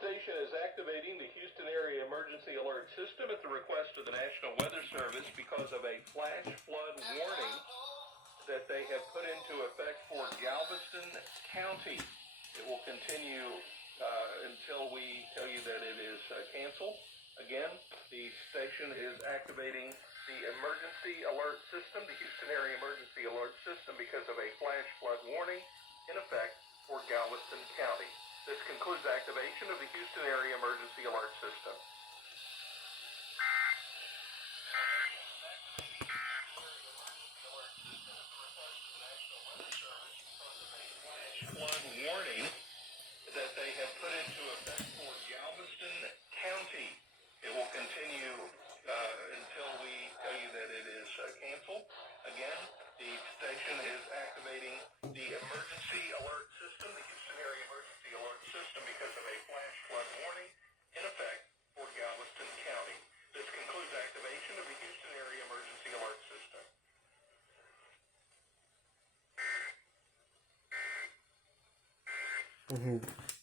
station is activating the Houston Area Emergency Alert System at the request of the National Weather Service because of a flash flood warning that they have put into effect for Galveston County. It will continue until we tell you that it is canceled. Again, the station is activating the emergency alert system, the Houston Area Emergency Alert System, because of a flash flood warning in effect for Galveston County. This concludes activation of the Houston Area Emergency Alert System. Flood warning that they have put into effect for Galveston County. It will continue until we tell you that it is canceled. Again, the station is activating the emergency alert system, the Houston Area Emergency Alert System, because of a flash flood warning in effect for Galveston County. This concludes activation of the Houston Area Emergency Alert System. Mm-hmm.